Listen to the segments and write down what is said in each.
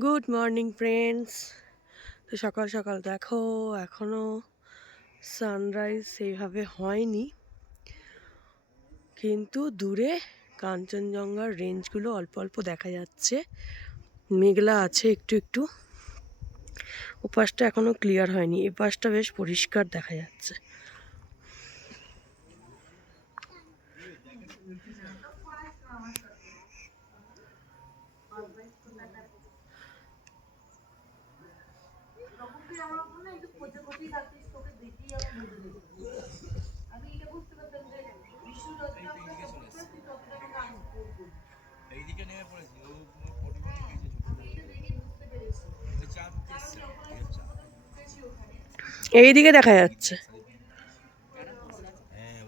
Good morning friends তো সকাল সকাল দেখো এখনও সানরাইজ সেইভাবে হয়নি। কিন্তু দূরে কাঞ্চনজঙ্ঘার রেঞ্জগুলো অল্প অল্প দেখা যাচ্ছে। মেঘলা আছে একটু একটু। ওপাশটা এখনও ক্লিয়ার হয়নি এ পাশটা বেশ পরিষ্কার দেখা যাচ্ছে। এই। এইদিকে দেখা যাচ্ছে। হ্যাঁ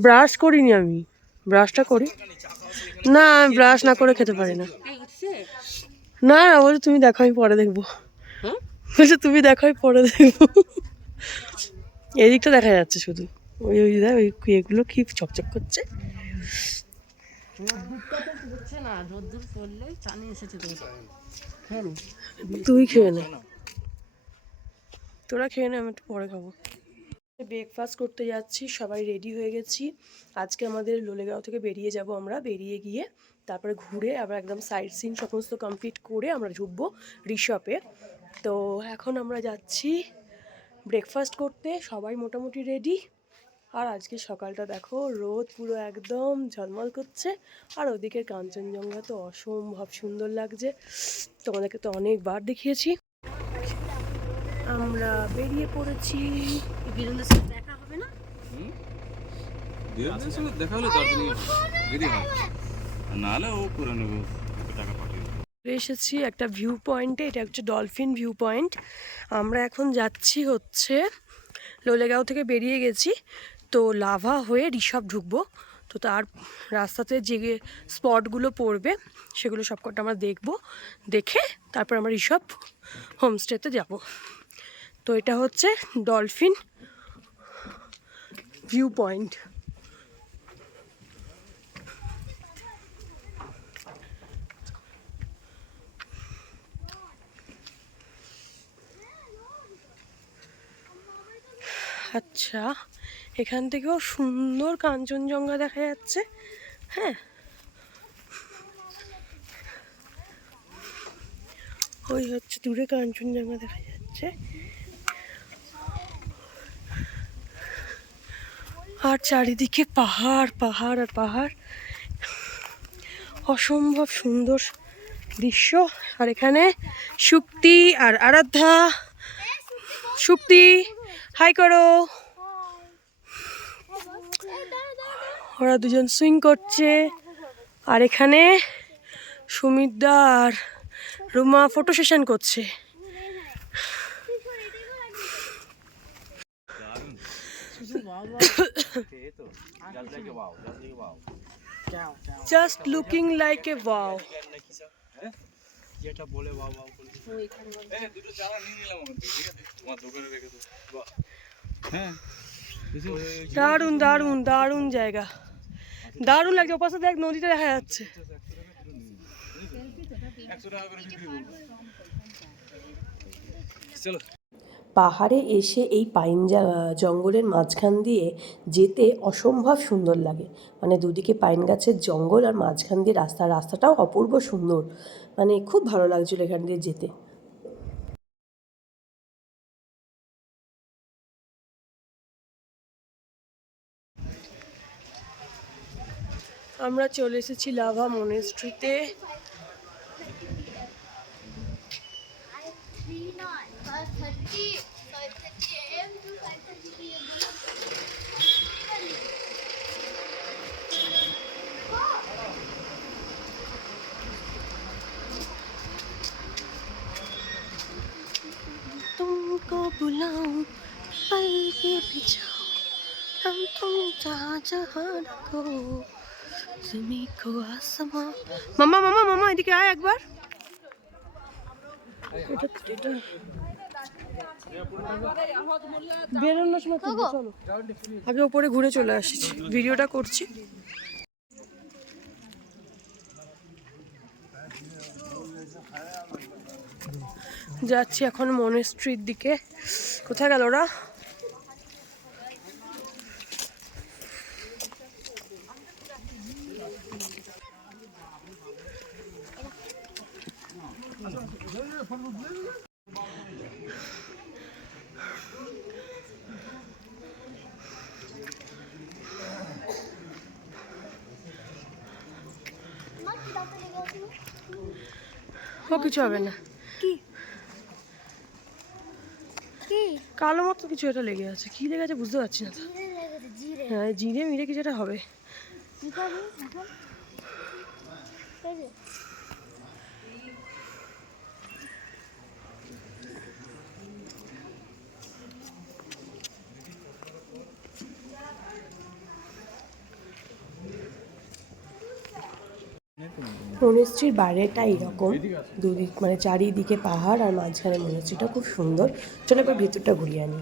ব্রাশ করিনি আমি। ব্রাশটা করি। না আমি ব্রাশ না করে খেতে পারি না। না না বলছে তুমি দেখো আমি পরে দেখব। বলছে, তুমি দেখো পরে দেখব। এই দিকটা দেখা যাচ্ছে শুধু। ওই ওই দেখ, ওই এগুলো কি চকচক করছে? তুই খেয়ে নে। তোরা খেয়ে নে, আমি একটু পরে খাব। ব্রেকফাস্ট করতে যাচ্ছি, সবাই রেডি হয়ে গেছি। আজকে আমাদের লোলেগাঁও থেকে বেরিয়ে যাব আমরা। বেরিয়ে গিয়ে তারপরে ঘুরে আবার একদম সাইড সিন সমস্ত কমপ্লিট করে আমরা ঢুকবো রিসপে। তো এখন আমরা যাচ্ছি ব্রেকফাস্ট করতে, সবাই মোটামুটি রেডি আর আজকে সকালটা দেখো, রোদ পুরো একদম ঝলমল করছে। আর ওদিকে কাঞ্চনজঙ্ঘা তো অসম্ভব সুন্দর লাগছে। তোমাদেরকে তো অনেকবার দেখিয়েছি। আমরা বেরিয়ে পড়েছি। দেখা হবে না? দেখা হলে দার্জিলিং হয় আর নাহলে ও করে এসেছি একটা ভিউ পয়েন্টে এটা হচ্ছে ডলফিন ভিউ পয়েন্ট আমরা এখন যাচ্ছি হচ্ছে লোলেগাঁও থেকে বেরিয়ে গেছি, তো লাভা হয়ে ঋষভ ঢুকবো। তো তার রাস্তাতে যে স্পটগুলো পড়বে, সেগুলো সবকটা আমরা দেখব। দেখে তারপর আমরা ঋষভ হোমস্টেতে যাব। তো এটা হচ্ছে ডলফিন ভিউ পয়েন্ট আচ্ছা এখান থেকেও সুন্দর কাঞ্চনজঙ্ঘা দেখা যাচ্ছে। হ্যাঁ। ওই হচ্ছে দূরে কাঞ্চনজঙ্ঘা দেখা যাচ্ছে। আর চারিদিকে পাহাড় পাহাড় আর পাহাড়। অসম্ভব সুন্দর দৃশ্য। আর এখানে শুক্তি আর আরাধ্যা। শুক্তি হাই করো ওরা দুজন সুইং করছে। আর এখানে সুমিতদা আর রুমা ফটো সেশন করছে। Just looking like a wow যেটা বলে বাবা দুটো চারা নিয়ে নিলাম ঠিক আছে? তোমার দোকানে রেখে দেবো। হ্যাঁ। দারুণ দারুণ দারুণ জায়গা। দারুণ লাগছে ওপাশে দেখ নদীটা দেখা যাচ্ছে। চলো। পাহাড়ে এসে এই পাইন জা- জঙ্গলের মাঝখান দিয়ে যেতে অসম্ভব সুন্দর লাগে। মানে দুদিকে পাইন গাছের জঙ্গল আর মাঝখান দিয়ে রাস্তা রাস্তাটাও অপূর্ব সুন্দর। মানে খুব ভালো লাগছিল এখান দিয়ে যেতে। আমরা চলে এসেছি lava মনেস্ট্রিতে। Three not five thirty, five thirty AM to five thirty PM. तुमको बुलाऊं पल के बिछाऊं हम तुम जहाँ जहाँ रखो তুমি কো আসমা মামা মামা মামা এদিকে আয় একবার এটা এটা বেরোনোর সময় চলো। আগে ওপরে ঘুরে চলে আসছি। ভিডিওটা করছি। যাচ্ছি এখন মনেস্ট্রির দিকে। কোথায় গেল ওরা আমার কি দাঁতে লেগে গেছিল ও কিছু হবে না। কালো মতো কিছু এটা লেগে আছে। কি লেগে আছে বুঝতে পারছি না তো। হ্যাঁ জিরে মিরে কিছু একটা হবে মনেস্ট্রির বাইরেটা এরকম। দুদিক মানে চারিদিকে পাহাড় আর মাঝখানে মনস্ত্রীটা খুব সুন্দর। চলো এবার ভেতরটা ঘুরিয়ে আনি।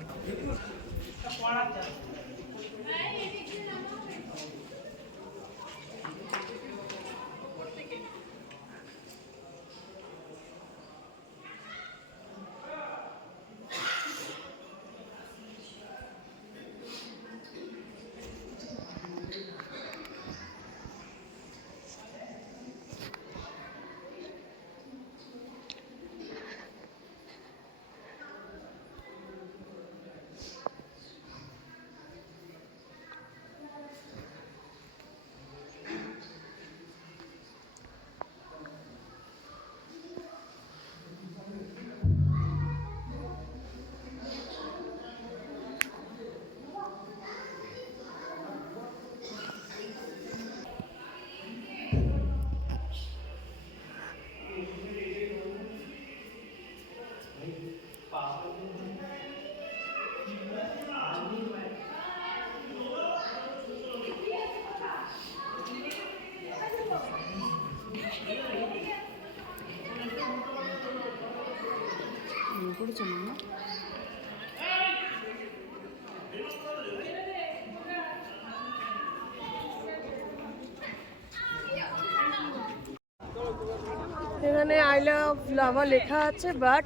এখানে আই লাভ লাভা লেখা আছে বাট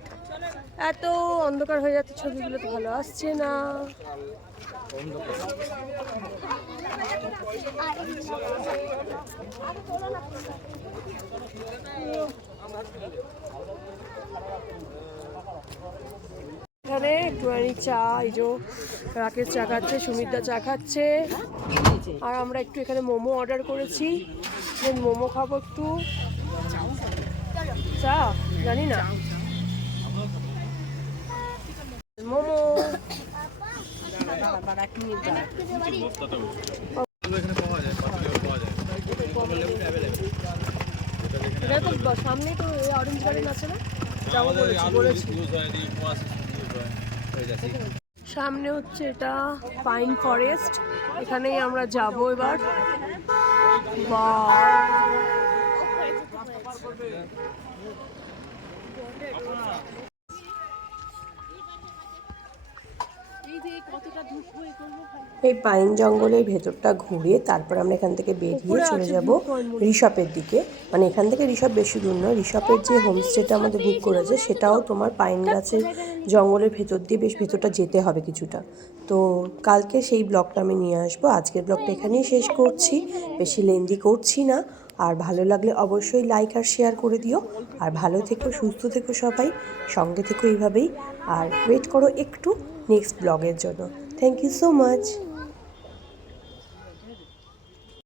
এত অন্ধকার হয়ে যাচ্ছে ছবিগুলো তো ভালো আসছে না। এখানে একটুখানি চা, এই যে রাকেশ চা খাচ্ছে, সুমিতদা চা খাচ্ছে। আর আমরা একটু এখানে মোমো অর্ডার করেছি। মোমো খাব একটু। চা? জানি না। মোমো। এটা তো অরেঞ্জ গার্ডেন আছে না? সামনে হচ্ছে এটা পাইন ফরেস্ট এখানেই আমরা যাব এবার। বা এই পাইন জঙ্গলের ভেতরটা ঘুরে তারপর আমরা এখান থেকে বেরিয়ে চলে যাব ঋষপের দিকে। মানে এখান থেকে ঋষপ বেশি দূর নয় ঋষপের যে হোমস্টেটা আমাদের বুক করেছে সেটাও তোমার পাইন গাছের জঙ্গলের ভেতর দিয়ে বেশ ভেতরটা যেতে হবে কিছুটা। তো কালকে সেই ব্লগটা আমি নিয়ে আসব। আজকের ব্লগটা এখানেই শেষ করছি। বেশি লেন্দি করছি না। আর ভালো লাগলে অবশ্যই লাইক আর শেয়ার করে দিও। আর ভালো থেকো সুস্থ থেকো সবাই। সঙ্গে থেকো এইভাবেই। আর ওয়েট করো একটু নেক্সট ব্লগের জন্য। Thank you so much